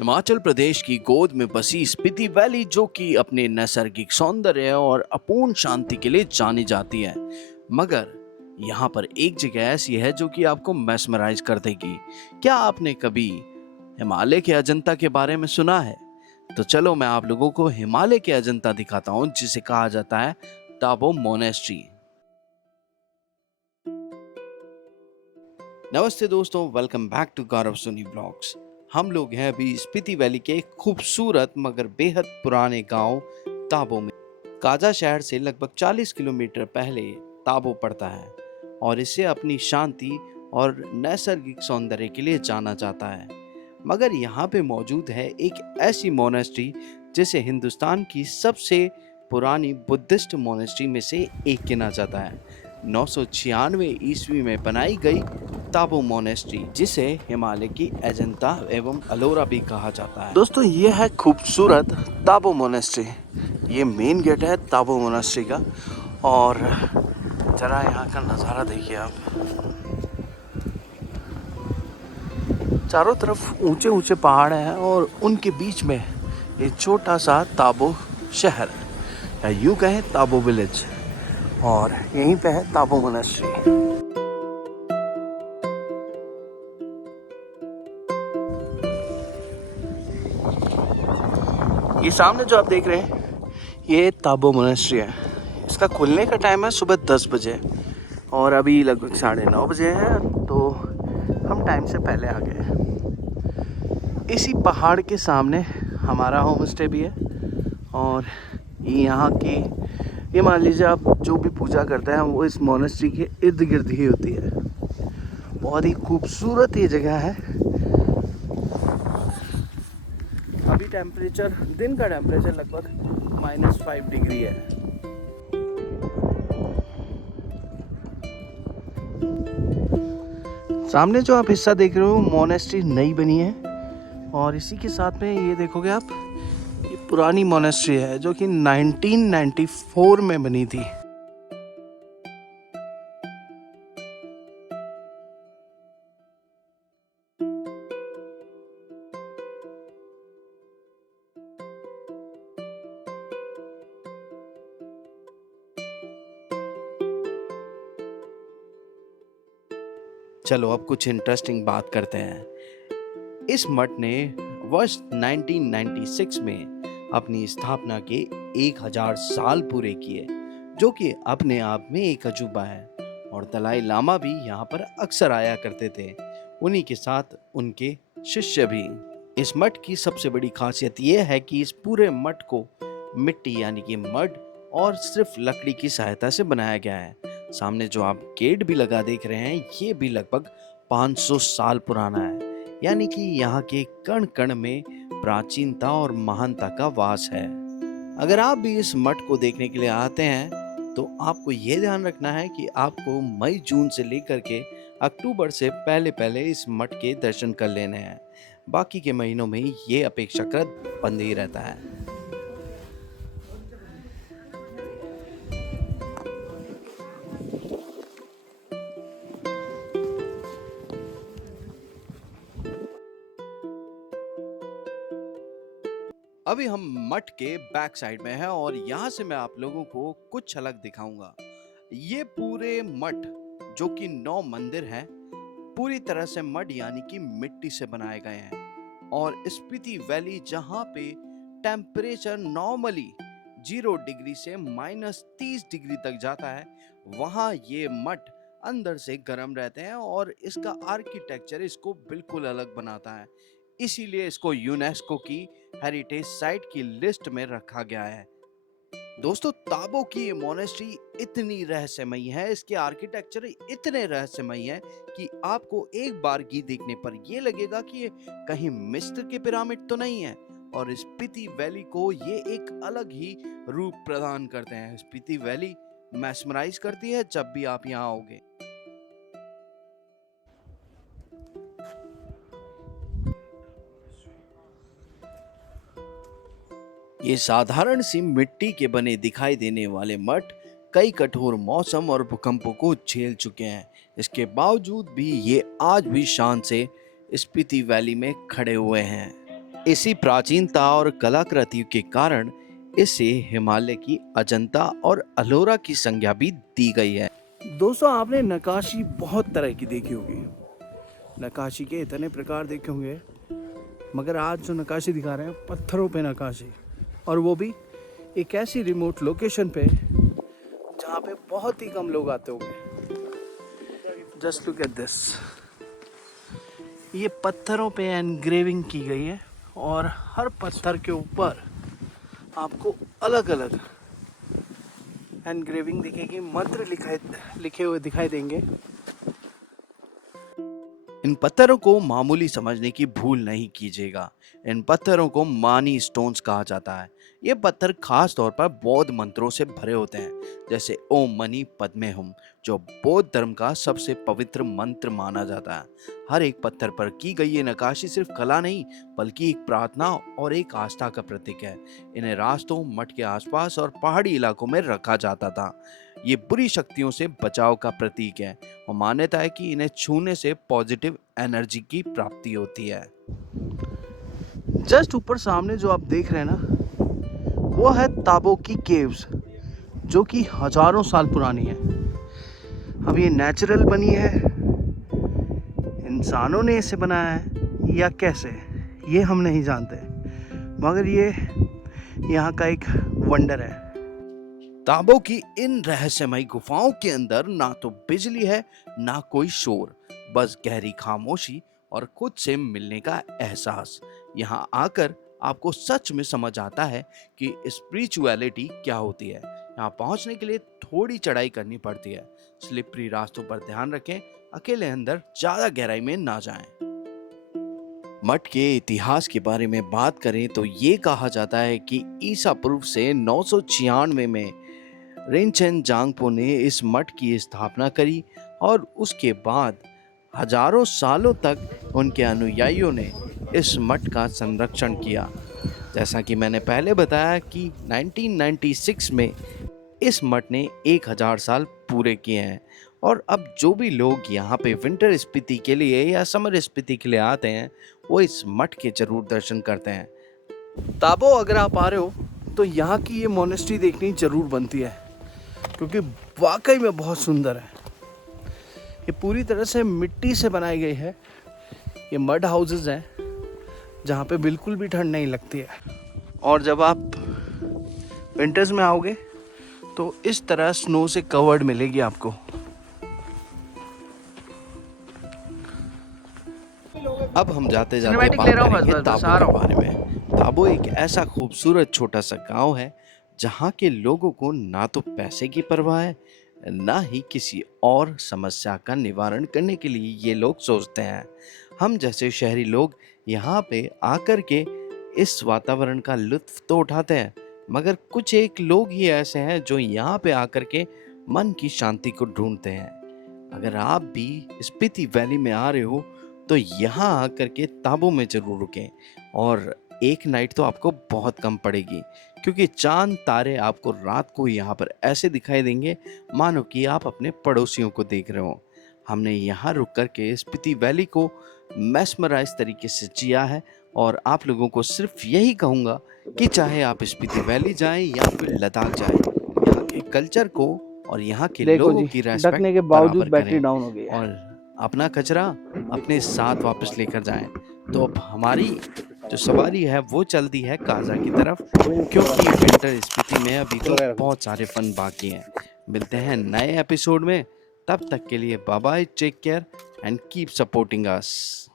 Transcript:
हिमाचल प्रदेश की गोद में बसी स्पीति वैली जो कि अपने नैसर्गिक सौंदर्य और अपूर्ण शांति के लिए जानी जाती है, मगर यहाँ पर एक जगह ऐसी है जो कि आपको मैस्मराइज कर देगी। क्या आपने कभी हिमालय के अजंता के बारे में सुना है? तो चलो मैं आप लोगों को हिमालय के अजंता दिखाता हूँ, जिसे कहा जाता है ताबो मोनेस्ट्री। नमस्ते दोस्तों, welcome back to Gaurav Soni blogs. हम लोग हैं अभी स्पीति वैली के एक खूबसूरत मगर बेहद पुराने गांव ताबो में। काजा शहर से लगभग 40 किलोमीटर पहले ताबो पड़ता है और इसे अपनी शांति और नैसर्गिक सौंदर्य के लिए जाना जाता है। मगर यहाँ पे मौजूद है एक ऐसी मोनेस्ट्री जिसे हिंदुस्तान की सबसे पुरानी बुद्धिस्ट मोनेस्ट्री में से एक गिना जाता है। 996 ईस्वी में बनाई गई ताबो मोनेस्ट्री, जिसे हिमालय की अजंता एवं अलोरा भी कहा जाता है। दोस्तों, ये है खूबसूरत ताबो मोनेस्ट्री। ये मेन गेट है ताबो मोनेस्ट्री का, और जरा यहाँ का नज़ारा देखिए आप। चारों तरफ ऊंचे ऊंचे पहाड़ हैं और उनके बीच में ये छोटा सा ताबो शहर, या यूं कहें ताबो विलेज, और यहीं पे है ताबो मोनेस्ट्री। ये सामने जो आप देख रहे हैं, ये ताबो मोनेस्ट्री है। इसका खुलने का टाइम है सुबह 10 बजे और अभी लगभग 9:30 बजे है, तो हम टाइम से पहले आ गए हैं। इसी पहाड़ के सामने हमारा होम स्टे भी है, और यहाँ की ये मान लीजिए आप जो भी पूजा करते हैं वो इस मोनेस्ट्री के इर्द गिर्द ही होती है। बहुत ही खूबसूरत ये जगह है। अभी टेम्परेचर, दिन का टेम्परेचर लगभग -5 डिग्री है। सामने जो आप हिस्सा देख रहे हो, मोनेस्ट्री नई बनी है, और इसी के साथ में ये देखोगे आप, ये पुरानी मोनेस्ट्री है जो कि 1994 में बनी थी। चलो अब कुछ इंटरेस्टिंग बात करते हैं। इस मठ ने वर्ष 1996 में अपनी स्थापना के 1000 साल पूरे किए, जो कि अपने आप में एक अजूबा है। और दलाई लामा भी यहाँ पर अक्सर आया करते थे, उन्हीं के साथ उनके शिष्य भी। इस मठ की सबसे बड़ी खासियत यह है कि इस पूरे मठ को मिट्टी यानी कि मड और सिर्फ लकड़ी की सहायता से बनाया गया है। सामने जो आप गेट भी लगा देख रहे हैं, ये भी लगभग 500 साल पुराना है, यानी कि यहाँ के कण कण में प्राचीनता और महानता का वास है। अगर आप भी इस मठ को देखने के लिए आते हैं तो आपको ये ध्यान रखना है कि आपको मई जून से लेकर के अक्टूबर से पहले पहले इस मठ के दर्शन कर लेने हैं। बाकी के महीनों में ये अपेक्षाकृत बंद ही रहता है। अभी हम मठ के बैक साइड में हैं और यहाँ से मैं आप लोगों को कुछ झलक दिखाऊंगा। ये पूरे मठ, जो कि 9 मंदिर हैं, पूरी तरह से मड यानी कि मिट्टी से बनाए गए हैं। और स्पीति वैली, जहाँ पे टेम्परेचर नॉर्मली 0 डिग्री से -30 डिग्री तक जाता है, वहाँ ये मठ अंदर से गर्म रहते हैं, और इसका आर्किटेक्चर इसको बिल्कुल अलग बनाता है। इसीलिए इसको यूनेस्को की हेरिटेज साइट की लिस्ट में रखा गया है। दोस्तों, ताबो की ये मोनेस्ट्री इतनी रहस्यमयी है, इसके आर्किटेक्चर इतने रहस्यमयी है कि आपको एक बारगी देखने पर ये लगेगा कि ये कहीं मिस्र के पिरामिड तो नहीं है। और स्पीति वैली को ये एक अलग ही रूप प्रदान करते हैं। स्पीति वैली मैस्मराइज करती है जब भी आप यहाँ आओगे। ये साधारण सी मिट्टी के बने दिखाई देने वाले मठ कई कठोर मौसम और भूकंपों को झेल चुके हैं। इसके बावजूद भी ये आज भी शान से स्पीति वैली में खड़े हुए हैं। इसी प्राचीनता और कलाकृतियों के कारण इसे हिमालय की अजंता और अलोरा की संज्ञा भी दी गई है। दोस्तों, आपने नक्काशी बहुत तरह की देखी होगी, नक्काशी के इतने प्रकार देखे होंगे, मगर आज जो नक्काशी दिखा रहे हैं पत्थरों पे नक्काशी, और वो भी एक ऐसी रिमोट लोकेशन पे जहाँ पे बहुत ही कम लोग आते होंगे। जस्ट लुक एट दिस, ये पत्थरों पे एनग्रेविंग की गई है और हर पत्थर के ऊपर आपको अलग अलग एनग्रेविंग दिखेगी, मंत्र लिखे हुए दिखाई देंगे। इन पत्थरों को मामूली समझने की भूल नहीं कीजिएगा। इन पत्थरों को मानी स्टोन्स कहा जाता है। ये पत्थर खास तौर पर बौद्ध मंत्रों से भरे होते हैं, जैसे ओम मनी पद्मे हुम, जो बौद्ध धर्म का सबसे पवित्र मंत्र माना जाता है। हर एक पत्थर पर की गई ये नक्काशी सिर्फ कला नहीं, बल्कि एक प्रार्थना और एक आस्था का प्रतीक है। इन्हें रास्तों, मठ के आसपास और पहाड़ी इलाकों में रखा जाता था। ये बुरी शक्तियों से बचाव का प्रतीक है और मान्यता है कि इन्हें छूने से पॉजिटिव एनर्जी की प्राप्ति होती है। जस्ट ऊपर सामने जो आप देख रहे हैं ना, वो है ताबो की केव्स, जो कि हजारों साल पुरानी है। अब ये नेचुरल बनी है, इंसानों ने इसे बनाया है या कैसे, ये हम नहीं जानते, मगर ये यहाँ का एक वंडर है। ताबो की इन रहस्यमयी गुफाओं के अंदर ना तो बिजली है, ना कोई शोर, बस गहरी खामोशी और खुद से मिलने का एहसास। यहाँ आकर आपको सच में समझ आता है कि स्पिरिचुअलिटी क्या होती है। यहाँ पहुँचने के लिए थोड़ी चढ़ाई करनी पड़ती है। स्लिपरी रास्तों पर ध्यान रखें, अकेले अंदर ज्यादा गहराई में ना जाएं। मठ के इतिहास के बारे में बात करें तो ये कहा जाता है कि ईसा पूर्व से 996 में रिनचेन जांगपो ने इस मठ की स्थापना करी और उसके बाद हजारों सालों तक उनके अनुयायियों ने इस मठ का संरक्षण किया। जैसा कि मैंने पहले बताया कि 1996 में इस मठ ने 1000 साल पूरे किए हैं और अब जो भी लोग यहाँ पे विंटर स्पीति के लिए या समर स्पीति के लिए आते हैं, वो इस मठ के जरूर दर्शन करते हैं। ताबो अगर आप आ रहे हो तो यहाँ की ये मोनेस्ट्री देखनी जरूर बनती है, क्योंकि वाकई में बहुत सुंदर है। ये पूरी तरह से मिट्टी से बनाई गई है। ये मड हाउसेस हैं जहाँ पे बिल्कुल भी ठंड नहीं लगती है, और जब आप विंटर्स में आओगे तो इस तरह स्नो से कवर्ड मिलेगी आपको। अब हम जाते जाते बात करेंगे ताबो के बारे में। ताबो एक ऐसा खूबसूरत छोटा सा गांव है जहाँ के लोगों को ना तो पैसे की परवाह है, ना ही किसी और समस्या का निवारण करने के लिए ये लोग सोचते हैं। हम जैसे शहरी लोग यहाँ पे आकर के इस वातावरण का लुत्फ तो उठाते हैं, मगर कुछ एक लोग ही ऐसे हैं जो यहाँ पे आकर के मन की शांति को ढूंढते हैं। अगर आप भी स्पीति वैली में आ रहे हो तो यहाँ आकर के ताबो में जरूर रुकें, और एक नाइट तो आपको बहुत कम पड़ेगी, क्योंकि चांद तारे आपको रात को यहाँ पर ऐसे दिखाई देंगे मानो कि आप अपने पड़ोसियों को देख रहे हो। हमने यहाँ रुक कर के स्पीति वैली को मैस्मराइज तरीके से जिया है, और आप लोगों को सिर्फ यही कहूँगा कि चाहे आप स्पीति वैली जाएं या फिर लद्दाख जाएं, यहाँ के कल्चर को और यहाँ के लोगों की रेस्पेक्ट के बावजूद बैटरी डाउन हो गई है, और अपना कचरा अपने साथ वापस लेकर जाएं। तो अब हमारी जो सवारी है वो चलती है काजा की तरफ, क्योंकि विंटर स्पीति में अभी तो बहुत सारे फन बाकी हैं। मिलते हैं नए एपिसोड में, तब तक के लिए bye bye, take care and keep supporting us.